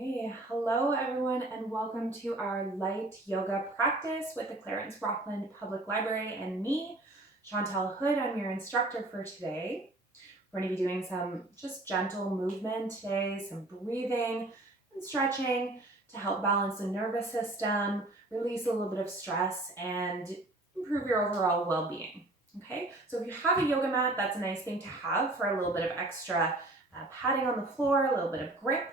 Hey, hello everyone, and welcome to our light yoga practice with the Clarence-Rockland Public Library and me, Chantal Houde. I'm your instructor for today. We're going to be doing some just gentle movement today, some breathing and stretching to help balance the nervous system, release a little bit of stress, and improve your overall well-being. Okay, so if you have a yoga mat, that's a nice thing to have for a little bit of extra padding on the floor, a little bit of grip.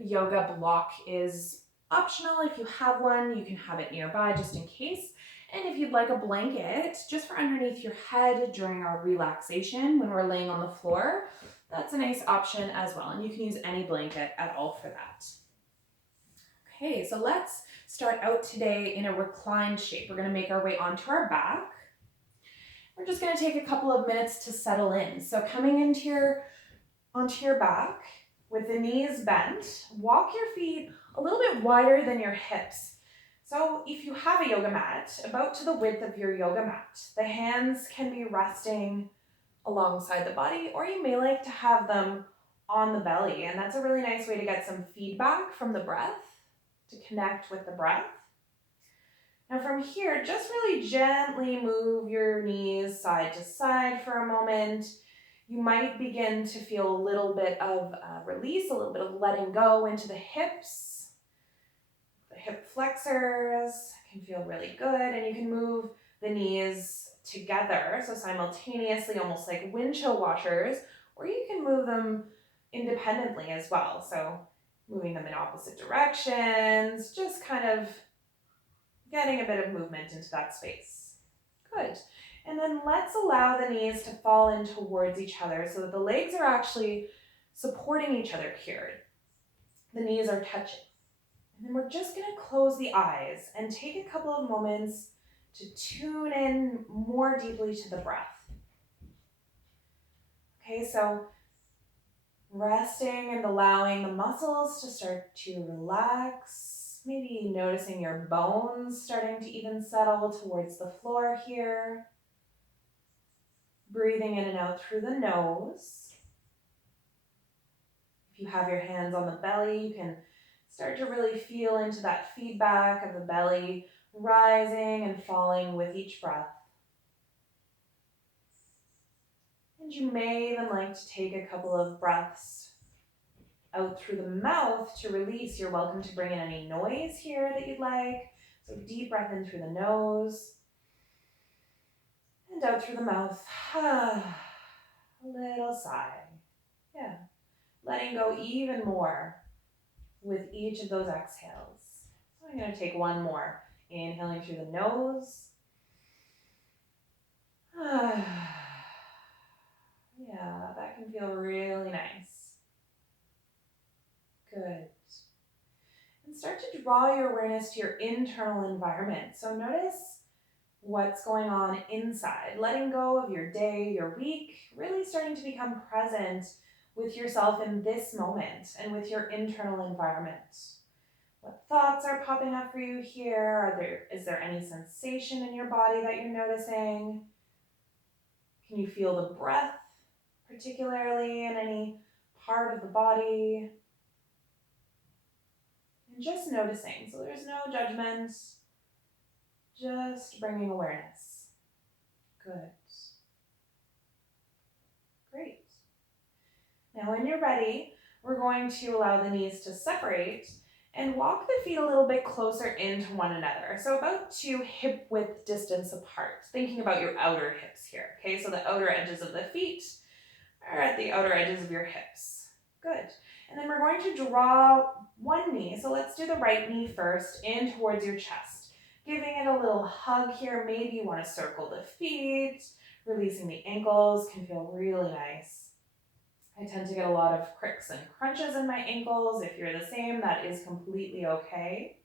Yoga block is optional. If you have one, you can have it nearby just in case. And if you'd like a blanket just for underneath your head during our relaxation when we're laying on the floor, that's a nice option as well. And you can use any blanket at all for that. Okay, so let's start out today in a reclined shape. We're going to make our way onto our back. We're just going to take a couple of minutes to settle in. So coming onto your back, with the knees bent, walk your feet a little bit wider than your hips. So if you have a yoga mat, about to the width of your yoga mat, the hands can be resting alongside the body, or you may like to have them on the belly. And that's a really nice way to get some feedback from the breath, to connect with the breath. Now from here, just really gently move your knees side to side for a moment. You might begin to feel a little bit of release, a little bit of letting go into the hips. The hip flexors can feel really good, and you can move the knees together, so simultaneously, almost like windshield washers, or you can move them independently as well. So moving them in opposite directions, just kind of getting a bit of movement into that space. Good. And then let's allow the knees to fall in towards each other so that the legs are actually supporting each other here. The knees are touching. And then we're just going to close the eyes and take a couple of moments to tune in more deeply to the breath. Okay, so resting and allowing the muscles to start to relax. Maybe noticing your bones starting to even settle towards the floor here. Breathing in and out through the nose. If you have your hands on the belly, you can start to really feel into that feedback of the belly rising and falling with each breath. And you may even like to take a couple of breaths out through the mouth to release. You're welcome to bring in any noise here that you'd like. So deep breath in through the nose and out through the mouth. A little sigh. Yeah. Letting go even more with each of those exhales. So I'm going to take one more. Inhaling through the nose. Yeah, that can feel really nice. Good. And start to draw your awareness to your internal environment. So notice what's going on inside, letting go of your day, your week, really starting to become present with yourself in this moment and with your internal environment. What thoughts are popping up for you here? Is there any sensation in your body that you're noticing? Can you feel the breath, particularly in any part of the body? And just noticing. So there's no judgment, just bringing awareness. Good. Great. Now when you're ready, we're going to allow the knees to separate and walk the feet a little bit closer into one another. So about 2 hip width distance apart, thinking about your outer hips here. Okay, so the outer edges of the feet are at the outer edges of your hips. Good. And then we're going to draw one knee. So let's do the right knee first in towards your chest. Giving it a little hug here. Maybe you want to circle the feet. Releasing the ankles can feel really nice. I tend to get a lot of cricks and crunches in my ankles. If you're the same, that is completely okay.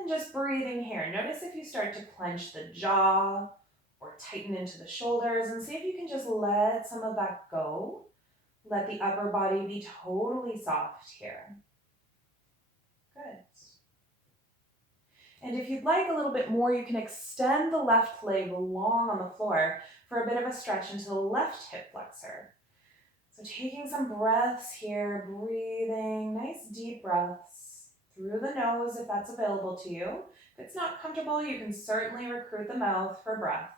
And just breathing here. Notice if you start to clench the jaw or tighten into the shoulders, and see if you can just let some of that go. Let the upper body be totally soft here. Good. And if you'd like a little bit more, you can extend the left leg long on the floor for a bit of a stretch into the left hip flexor. So taking some breaths here, breathing, nice deep breaths through the nose if that's available to you. If it's not comfortable, you can certainly recruit the mouth for breath.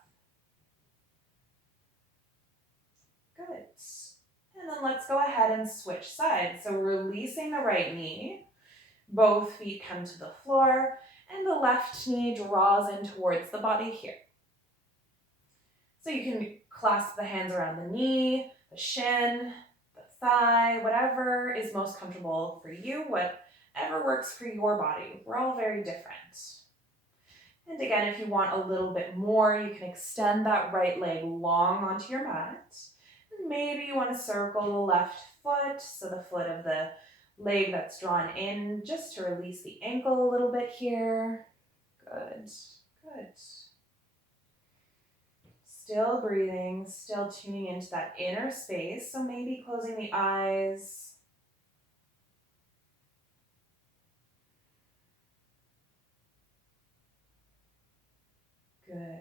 Good. And then let's go ahead and switch sides. So releasing the right knee, both feet come to the floor, and the left knee draws in towards the body here. So you can clasp the hands around the knee, the shin, the thigh, whatever is most comfortable for you, whatever works for your body. We're all very different. And again, if you want a little bit more, you can extend that right leg long onto your mat. And maybe you want to circle the left foot, so the foot of the leg that's drawn in, just to release the ankle a little bit here. Good, good. Still breathing, still tuning into that inner space. So maybe closing the eyes. Good.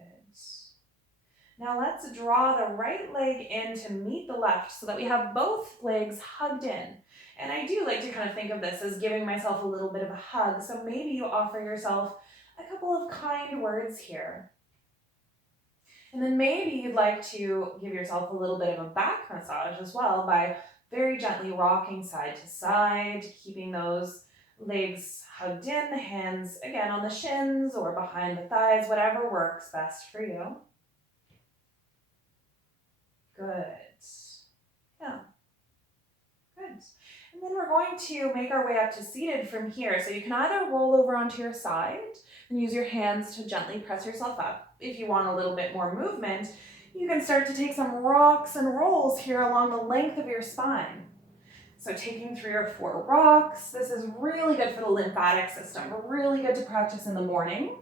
Now let's draw the right leg in to meet the left so that we have both legs hugged in. And I do like to kind of think of this as giving myself a little bit of a hug. So maybe you offer yourself a couple of kind words here. And then maybe you'd like to give yourself a little bit of a back massage as well by very gently rocking side to side, keeping those legs hugged in, the hands again on the shins or behind the thighs, whatever works best for you. Good. Yeah. Good. And then we're going to make our way up to seated from here. So you can either roll over onto your side and use your hands to gently press yourself up. If you want a little bit more movement, you can start to take some rocks and rolls here along the length of your spine. So taking 3 or 4 rocks. This is really good for the lymphatic system. Really good to practice in the morning.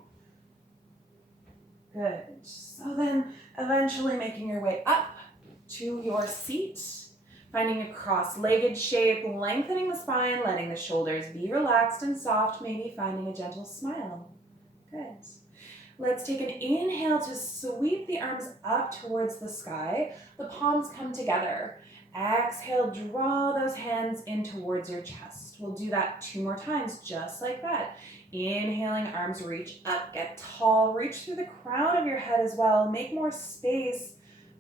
Good. So then eventually making your way up to your seat, finding a cross-legged shape, lengthening the spine, letting the shoulders be relaxed and soft, maybe finding a gentle smile. Good. Let's take an inhale to sweep the arms up towards the sky. The palms come together. Exhale, draw those hands in towards your chest. We'll do that 2 more times, just like that. Inhaling, arms reach up, get tall, reach through the crown of your head as well. Make more space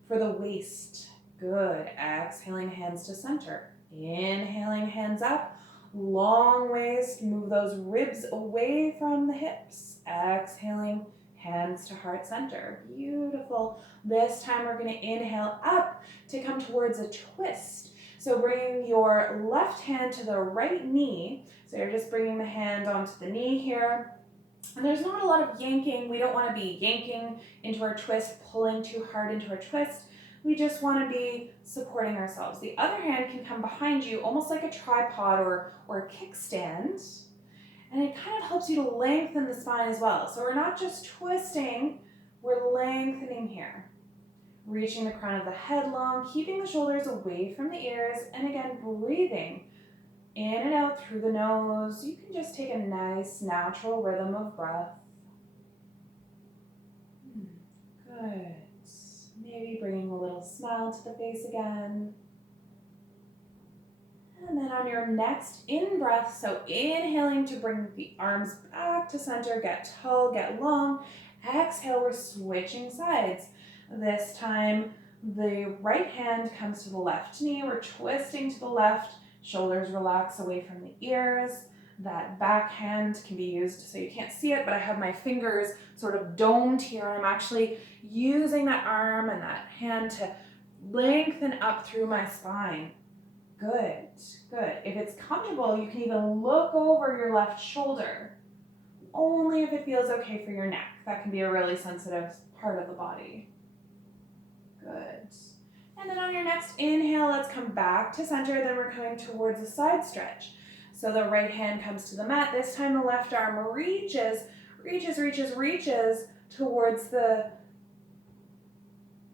for the waist. Good. Exhaling, hands to center. Inhaling, hands up. Long waist, move those ribs away from the hips. Exhaling, hands to heart center. Beautiful. This time we're going to inhale up to come towards a twist. So bringing your left hand to the right knee. So you're just bringing the hand onto the knee here. And there's not a lot of yanking. We don't want to be yanking into our twist, pulling too hard into our twist. We just want to be supporting ourselves. The other hand can come behind you, almost like a tripod or a kickstand. And it kind of helps you to lengthen the spine as well. So we're not just twisting, we're lengthening here. Reaching the crown of the head long, keeping the shoulders away from the ears, and again, breathing in and out through the nose. You can just take a nice natural rhythm of breath. Good. Maybe bringing a little smile to the face again. And then on your next in-breath, so inhaling to bring the arms back to center, get tall, get long. Exhale, we're switching sides. This time, the right hand comes to the left knee. We're twisting to the left, shoulders relax away from the ears. That back hand can be used, so you can't see it, but I have my fingers sort of domed here. I'm actually using that arm and that hand to lengthen up through my spine. Good, good. If it's comfortable, you can even look over your left shoulder, only if it feels okay for your neck. That can be a really sensitive part of the body. Good. And then on your next inhale, let's come back to center. Then we're coming towards a side stretch. So the right hand comes to the mat. This time the left arm reaches towards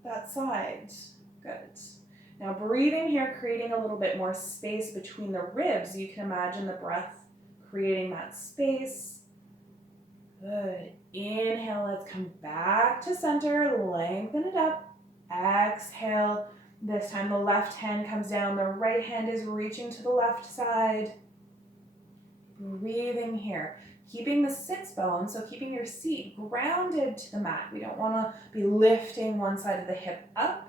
that side. Good. Now breathing here, creating a little bit more space between the ribs. You can imagine the breath creating that space. Good. Inhale, let's come back to center, lengthen it up. Exhale. This time the left hand comes down, the right hand is reaching to the left side. Breathing here. Keeping the sits bone, so keeping your seat grounded to the mat. We don't want to be lifting one side of the hip up.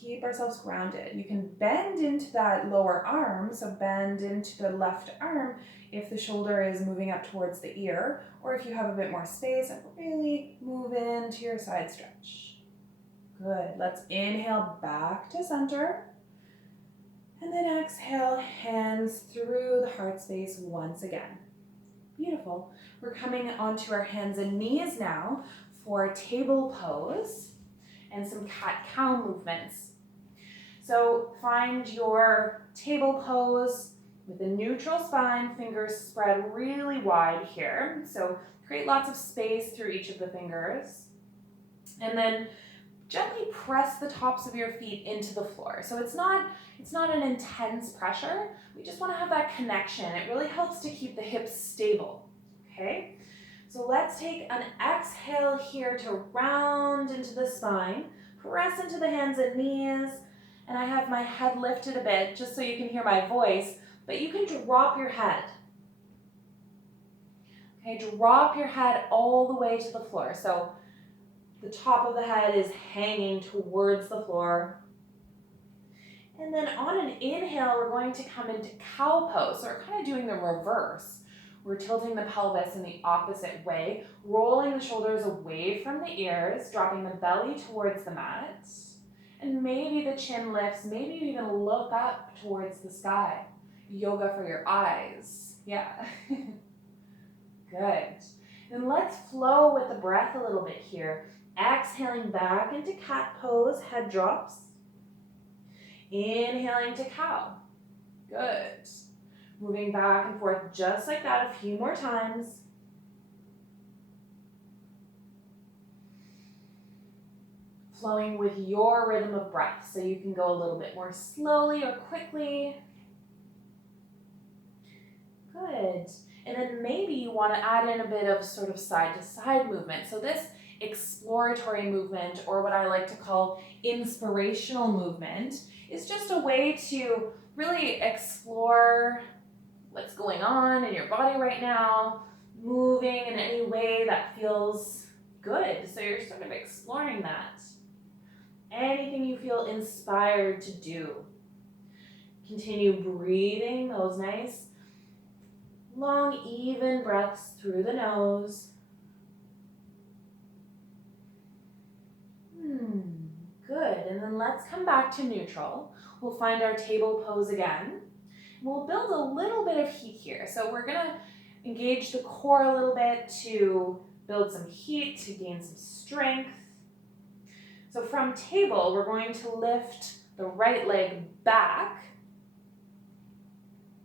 Keep ourselves grounded. You can bend into that lower arm, so bend into the left arm if the shoulder is moving up towards the ear, or if you have a bit more space, really move into your side stretch. Good. Let's inhale back to center. And then exhale, hands through the heart space once again. Beautiful. We're coming onto our hands and knees now for table pose and some cat-cow movements. So find your table pose with a neutral spine, fingers spread really wide here. So create lots of space through each of the fingers. And then gently press the tops of your feet into the floor. So it's not an intense pressure. We just want to have that connection. It really helps to keep the hips stable. Okay? So let's take an exhale here to round into the spine. Press into the hands and knees. And I have my head lifted a bit just so you can hear my voice, but you can drop your head. Okay, drop your head all the way to the floor. So the top of the head is hanging towards the floor. And then on an inhale, we're going to come into cow pose. So we're kind of doing the reverse. We're tilting the pelvis in the opposite way, rolling the shoulders away from the ears, dropping the belly towards the mat. And maybe the chin lifts, maybe you even look up towards the sky. Yoga for your eyes. Yeah. Good. Then let's flow with the breath a little bit here. Exhaling back into cat pose, head drops. Inhaling to cow. Good. Moving back and forth just like that a few more times. Flowing with your rhythm of breath, so you can go a little bit more slowly or quickly. Good. And then maybe you want to add in a bit of sort of side-to-side movement. So this exploratory movement, or what I like to call inspirational movement, is just a way to really explore what's going on in your body right now, moving in any way that feels good. So you're sort of exploring that. Anything you feel inspired to do. Continue breathing those nice, long, even breaths through the nose. Good. And then let's come back to neutral. We'll find our table pose again. We'll build a little bit of heat here. So we're going to engage the core a little bit to build some heat, to gain some strength. So from table, we're going to lift the right leg back.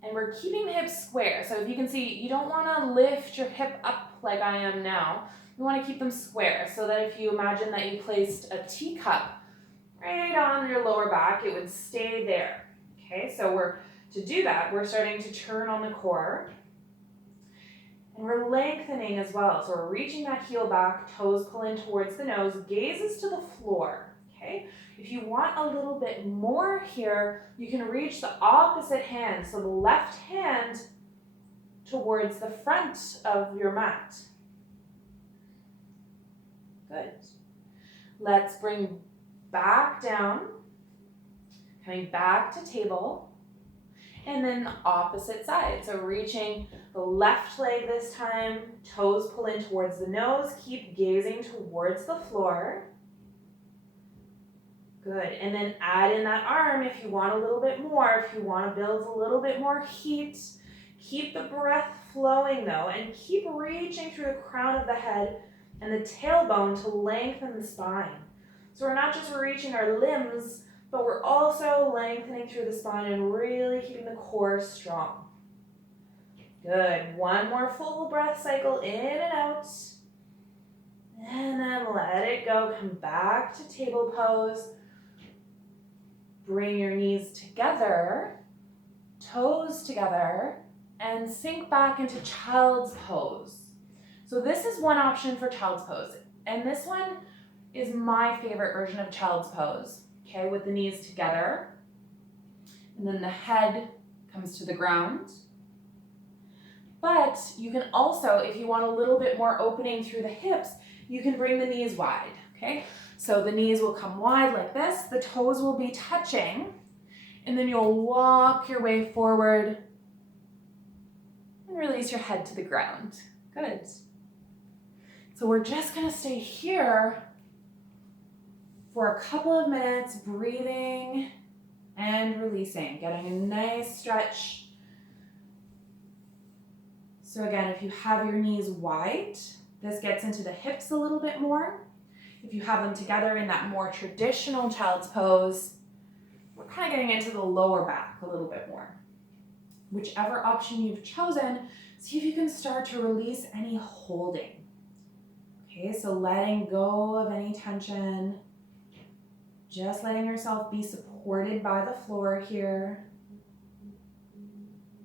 And we're keeping the hips square. So if you can see, you don't want to lift your hip up like I am now. You want to keep them square so that if you imagine that you placed a teacup right on your lower back, it would stay there. Okay, so to do that, we're starting to turn on the core. And we're lengthening as well. So we're reaching that heel back, toes pull in towards the nose, gazes to the floor. Okay? If you want a little bit more here, you can reach the opposite hand. So the left hand towards the front of your mat. Good. Let's bring back down, coming back to table. And then the opposite side. So reaching the left leg this time, toes pull in towards the nose, keep gazing towards the floor. Good. And then add in that arm if you want a little bit more, if you want to build a little bit more heat. Keep the breath flowing though, and keep reaching through the crown of the head and the tailbone to lengthen the spine. So we're not just reaching our limbs, but we're also lengthening through the spine and really keeping the core strong. Good. One more full breath cycle in and out. And then let it go. Come back to table pose. Bring your knees together, toes together, and sink back into child's pose. So this is one option for child's pose. And this one is my favorite version of child's pose. Okay, with the knees together, and then the head comes to the ground. But you can also, if you want a little bit more opening through the hips, you can bring the knees wide, okay? So the knees will come wide like this, the toes will be touching, and then you'll walk your way forward and release your head to the ground. Good. So we're just gonna stay here for a couple of minutes, breathing and releasing, getting a nice stretch. So again, if you have your knees wide, this gets into the hips a little bit more. If you have them together in that more traditional child's pose, we're kind of getting into the lower back a little bit more. Whichever option you've chosen, see if you can start to release any holding. Okay, so letting go of any tension, just letting yourself be supported by the floor here.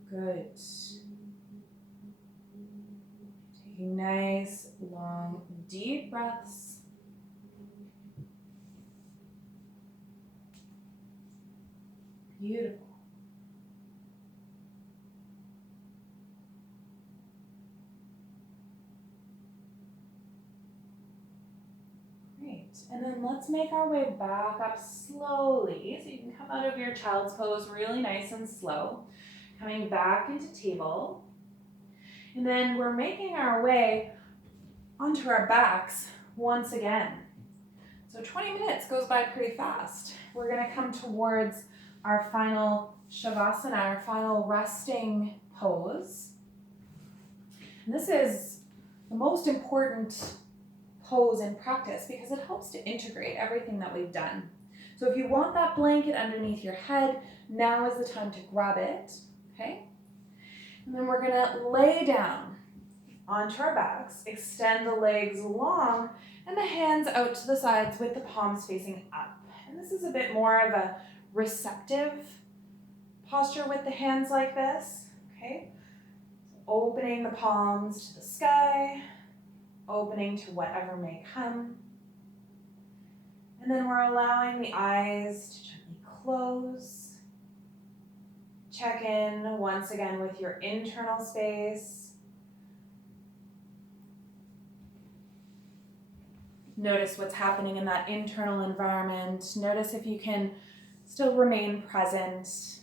Good. Taking nice, long, deep breaths. Beautiful. Great. And then let's make our way back up slowly. So you can come out of your child's pose really nice and slow. Coming back into table. And then we're making our way onto our backs once again. So 20 minutes goes by pretty fast. We're going to come towards our final Shavasana, our final resting pose. And this is the most important pose in practice because it helps to integrate everything that we've done. So if you want that blanket underneath your head, now is the time to grab it, okay? And then we're gonna lay down onto our backs, extend the legs long, and the hands out to the sides with the palms facing up. And this is a bit more of a receptive posture with the hands like this, okay? So opening the palms to the sky, opening to whatever may come. And then we're allowing the eyes to gently close. Check in once again with your internal space. Notice what's happening in that internal environment. Notice if you can still remain present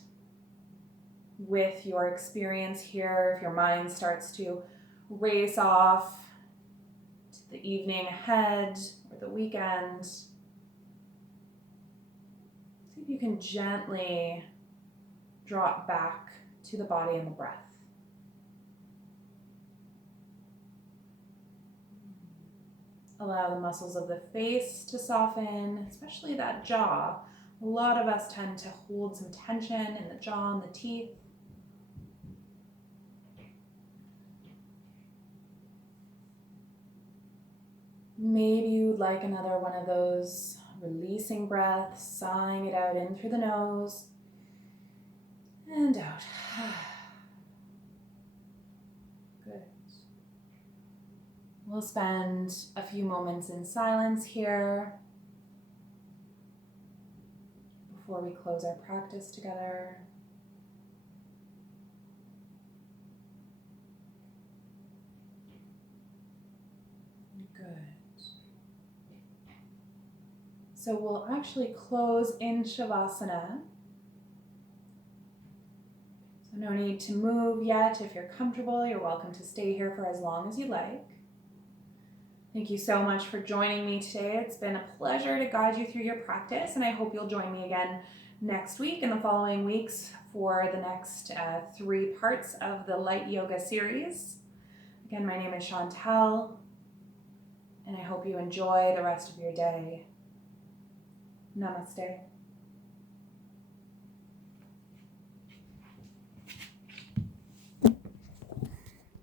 with your experience here. If your mind starts to race off to the evening ahead or the weekend, see if you can gently drop back to the body and the breath. Allow the muscles of the face to soften, especially that jaw. A lot of us tend to hold some tension in the jaw and the teeth. Maybe you'd like another one of those releasing breaths, sighing it out in through the nose and out. Good. We'll spend a few moments in silence here before we close our practice together. Good. So we'll actually close in Shavasana. So no need to move yet. If you're comfortable, you're welcome to stay here for as long as you like. Thank you so much for joining me today. It's been a pleasure to guide you through your practice, and I hope you'll join me again next week and the following weeks for the next 3 parts of the Light Yoga series. Again, my name is Chantal, and I hope you enjoy the rest of your day. Namaste.